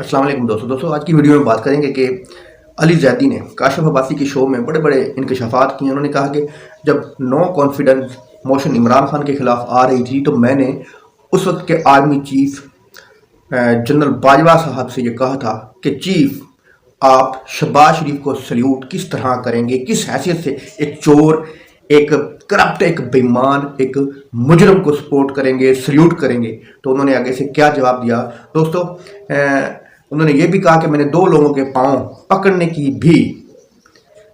अस्सलाम वालेकुम दोस्तों आज की वीडियो में बात करेंगे कि अली ज़ैदी ने काशिफ अब्बासी की शो में बड़े बड़े इंकशाफात किए। उन्होंने कहा कि जब no confidence motion Imran Khan के ख़िलाफ़ आ रही थी तो मैंने उस वक्त के आर्मी चीफ जनरल बाजवा साहब से ये कहा था कि चीफ आप शहबाज शरीफ को सल्यूट किस तरह करेंगे, किस हैसियत से एक चोर, एक करप्ट, एक बेईमान, एक मुजरम को सपोर्ट करेंगे, सल्यूट करेंगे। तो उन्होंने आगे से क्या जवाब दिया दोस्तों, उन्होंने ये भी कहा कि मैंने 2 लोगों के पाँव पकड़ने की भी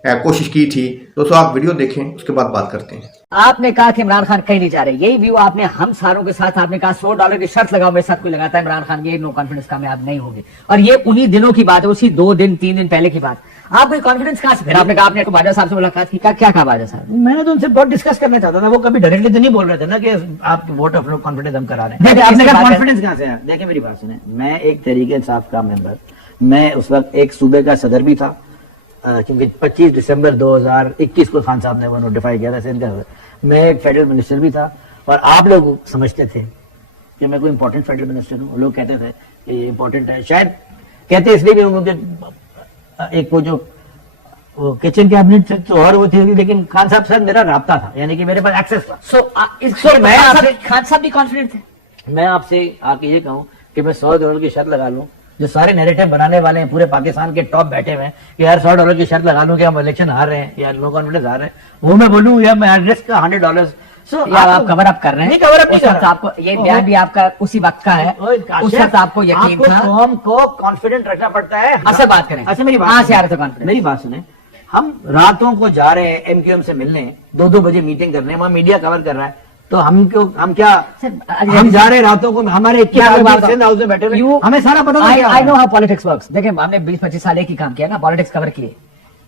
कोशिश की थी। दोस्तों आप वीडियो देखें, उसके बाद बात करते हैं। आपने कहा कि इमरान खान कहीं नहीं जा रहे, यही व्यू आपने हम सारों के साथ, आपने कहा $100 की शर्त लगाओ, मेरे साथ कोई लगाता है इमरान खान ये नो कॉन्फिडेंस कामयाब नहीं होगी। और ये उन्हीं दिनों की बात है, उसी 2 दिन 3 दिन पहले की बात। आप कोई कॉन्फिडेंस कहां से? फिर आपने कहा, आपने बाजा साहब से मुलाकात की, क्या कहा बाजा साहब? मैंने तो उनसे बहुत डिस्कस करना चाहता था, वो कभी डायरेक्टली तो नहीं बोल रहे थे ना कि आप वोट ऑफ नो कॉन्फिडेंस हम करा रहे हैं। आपने कहा कॉन्फिडेंस कहां से है? देखिए मेरी बात सुने, मैं एक तहरीक इंसाफ का मेंबर, मैं उस वक्त एक सूबे का सदर भी था, क्योंकि 25 दिसंबर 2021 को खान साहब ने वो नोटिफाई किया था सिंध का। मैं एक फेडरल मिनिस्टर भी था, और आप लोग समझते थे कि मैं कोई इंपॉर्टेंट फेडरल मिनिस्टर हूँ। लोग कहते थे कि ये इंपॉर्टेंट है, शायद कहते इसलिए भी होंगे कि एक वो जो किचन कैबिनेट तो और वो थी, लेकिन खान साहब से मेरा राब्ता था, यानी कि मेरे पास एक्सेस था। सो मैं आपसे, खान साहब भी कॉन्फिडेंट थे। मैं आपसे आके ये कहूँ कि मैं $100 की शर्त लगा लूं, जो सारे नैरेटिव बनाने वाले हैं पूरे पाकिस्तान के टॉप बैठे हुए हैं कि यार $100 की शर्त लगा लूं कि हम इलेक्शन हार रहे हैं या नो कॉन्फिडेंस हार रहे हैं, वो मैं बोलूं, या मैं एड्रेस का $100। आप कवर अप कर रहे हैं? नहीं, कवर अप नहीं कर रहा। आपको ये बयान भी आपका उसी वक्त का है, उस वक्त आपको यकीन था। कौम को कॉन्फिडेंट रखना पड़ता है। अच्छा बात करें, अच्छा मेरी बात से आ रहे थे कॉन्फिडेंस। मेरी बात सुने, हम रातों को जा रहे हैं MQM से मिलने, 2-2 बजे मीटिंग करने, वहां मीडिया कवर कर रहा है, तो हम क्या हम जा रहे हैं रातों को, हमारे सिंध हाउस में बैठे हुए, हमें सारा पता था। I know how politics works. देखिए हमने 20-25 साल एक ही काम किया ना, पॉलिटिक्स कवर किए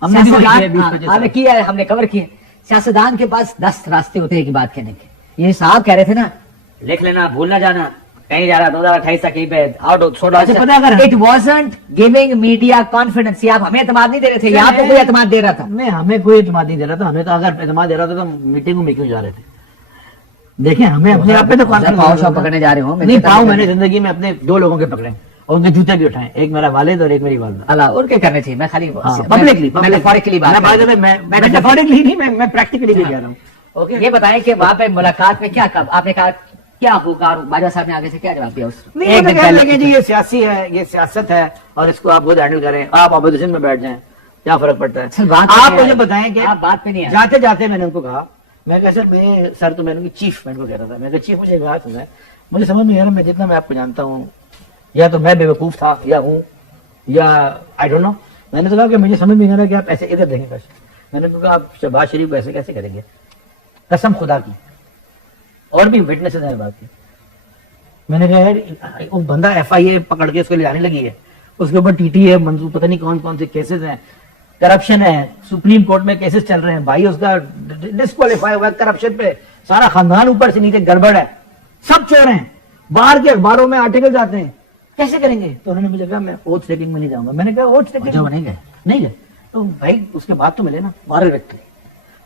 हमने किया है, हमने कवर किए। सियासतदान के पास 10 रास्ते होते हैं की बात कहने के। ये साहब कह रहे थे ना, लिख लेना, भूल ना जाना, कहीं जा रहा 2028 तक it wasn't giving media confidence. आप हमें एतमाद नहीं दे रहे थे, यहाँ पे कोई एतमाद दे रहा था? नहीं, हमें कोई एतमाद नहीं दे रहा था। हमें तो अगर एतमाद दे रहा था तो मीटिंग में क्यों जा रहे थे? देखिए हमें अपने आप पे तो पाँव पकड़ने जा रहे हो। नहीं, पाँव मैंने जिंदगी में अपने 2 लोगों के पकड़े और उनके जूते भी उठाए, एक मेरा वालिद और एक मेरी वालिदा। अल्लाह, और क्या करने चाहिए? मैं खाली पब्लिकली मेटाफोरिकली नहीं, मैं प्रैक्टिकली भी कह रहा हूँ। ओके, ये बताएं कि वहाँ पे मुलाकात में क्या, कब आपने कहा क्या होगा, बाजा साहब ने आगे से क्या जवाब दिया? एक दिन पहले जी ये सियासी है, ये सियासत है, और इसको आप खुद हैंडल करें, आप अपोजिशन में बैठ जाएं, क्या फर्क पड़ता है? आप मुझे बताएं कि बात पे नहीं है। जाते जाते मैंने उनको कहा, मैं कहा सर तो मैंने चीफ, मैंने को कह रहा था, मैं चीफ मुझे बात सुना है, मुझे समझ में आ रहा, मैं जितना मैं आपको जानता हूँ, या तो मैं बेवकूफ था या हूँ, या आई डोंट नो। मैंने तो कहा कि मुझे समझ में नहीं आ रहा कि आप ऐसे इधर देंगे कैसे। मैंने कहा आप शहबाज शरीफ को ऐसे कैसे करेंगे, कसम खुदा की, और भी विटनेसेस हैं बात की। मैंने कहा यार वो बंदा FIA पकड़ के उसको ले जाने लगी है, उसके ऊपर TT है, मंजूर पता नहीं कौन कौन से केसेस हैं, करप्शन है, सुप्रीम कोर्ट में केसेस चल रहे हैं, भाई उसका डिस्क्वालीफाई हुआ करप्शन पे, सारा खानदान ऊपर से नीचे गड़बड़ है, सब चोर हैं, बाहर के अखबारों में आर्टिकल जाते हैं, कैसे करेंगे? तो उन्होंने मुझे कहा मैं ओथ टेकिंग में नहीं जाऊंगा। मैंने कहा ओथ टेकिंग नहीं गए तो भाई उसके बाद तो मिले ना मॉरल विक्ट्री,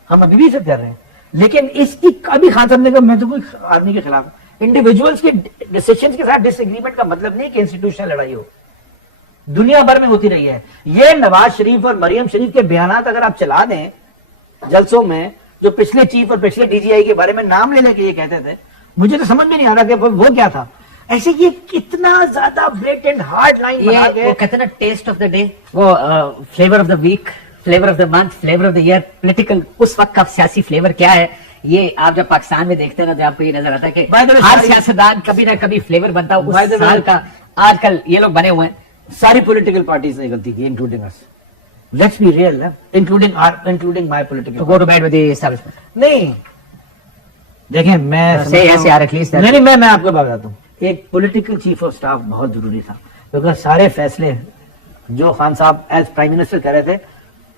हम अभी भी सब कर रहे हैं। लेकिन इसकी कभी खान साहब ने कहा मैं तो कोई आदमी के खिलाफ, इंडिविजुअल्स के डिसीजंस के साथ डिसएग्रीमेंट का मतलब नहीं कि इंस्टीट्यूशनल लड़ाई हो, दुनिया भर में होती रही है। ये नवाज शरीफ और मरियम शरीफ के बयानात अगर आप चला दें जलसों में, जो पिछले चीफ और पिछले DGI के बारे में नाम ले लेके ये कहते थे, मुझे तो समझ में नहीं आ रहा कि वो क्या था। ऐसे ये कितना ज्यादा ब्लेटेंट हार्ड लाइन बना के, वो कहते हैं ना टेस्ट ऑफ द डे, वो flavour of the week, flavour of the month, flavour of the year, political उस वक्त का सियासी फ्लेवर क्या है, ये आप जब पाकिस्तान में देखते हैं ना तो आपको ये नजर आता है कि हर सियासतदान कभी ना कभी फ्लेवर बनता है उस साल का। आजकल ये लोग बने हुए हैं, सारी पॉलिटिकल पार्टीज ने गलती की, including us, let's be real, including my political. Go to bed with the establishment. नहीं देखें, मैं मैं आपको बताता हूँ, एक पॉलिटिकल चीफ ऑफ स्टाफ बहुत जरूरी था, क्योंकि सारे फैसले जो खान साहब एज प्राइम मिनिस्टर कर रहे थे,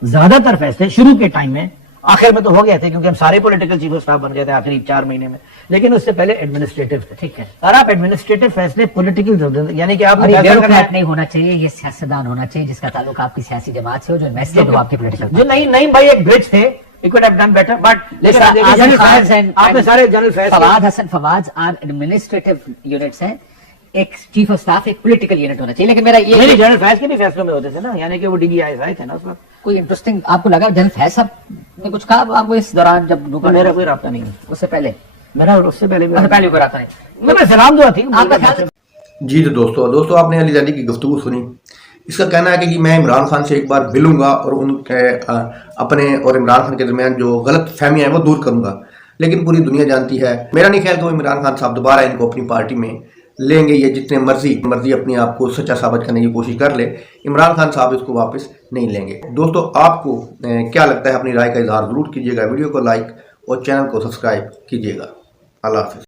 ज्यादातर फैसले शुरू के टाइम में, आखिर में तो हो गए थे क्योंकि हम सारे पॉलिटिकल चीफ ऑफ स्टाफ बन गए थे आखिरी 4 महीने में, लेकिन उससे पहले एडमिनिस्ट्रेटिव थे। ठीक है, और आप एडमिनिस्ट्रेटिव फैसले पॉलिटिकल, यानी कि आप ब्यूरोक्रेट नहीं होना चाहिए, ये सियासतदान होना चाहिए जिसका ताल्लुक आपकी सियासी जमात से हो, जो इन्वेस्टेड हो आपकी पॉलिटिकल। जो नहीं भाई, एक ब्रिज थे, it could have done better, but आपने सारे general Fawad Hasan Fawad are administrative units हैं, ایک چیف آف اسٹاف ایک پولیٹیکل یونٹ ہونا چاہیے. لیکن میرا یہ نہیں جنرل فیض کے بھی فیصلوں میں ہوتے تھے نا, یعنی کہ وہ ڈی بی آئی آئے تھے نا اس وقت. کوئی انٹرسٹنگ آپ کو لگا جنرل فیض صاحب نے کچھ کہا آپ کو اس دوران جب میرا کوئی رابطہ نہیں ہے اس سے پہلے میرا, اس سے پہلے بھی پہلے کوئی رابطہ نہیں. میں سلام دعا تھی آپ کا خیال جی تو دوستو آپ نے علی زیدی کی گفتگو سنی. اس کا کہنا ہے کہ میں عمران خان سے ایک بار ملوں گا اور ان کے اپنے اور عمران خان کے درمیان جو غلط فہمیاں ہیں وہ دور کروں گا. لیکن پوری دنیا جانتی ہے, میرا نہیں خیال کہ وہ عمران خان صاحب دوبارہ ان کو اپنی پارٹی میں لیں گے. یہ جتنے مرضی اپنے آپ کو سچا ثابت کرنے کی کوشش کر لے, عمران خان صاحب اس کو واپس نہیں لیں گے. دوستو آپ کو کیا لگتا ہے؟ اپنی رائے کا اظہار ضرور کیجیے گا. ویڈیو کو لائک اور چینل کو سبسکرائب کیجیے گا. اللہ حافظ.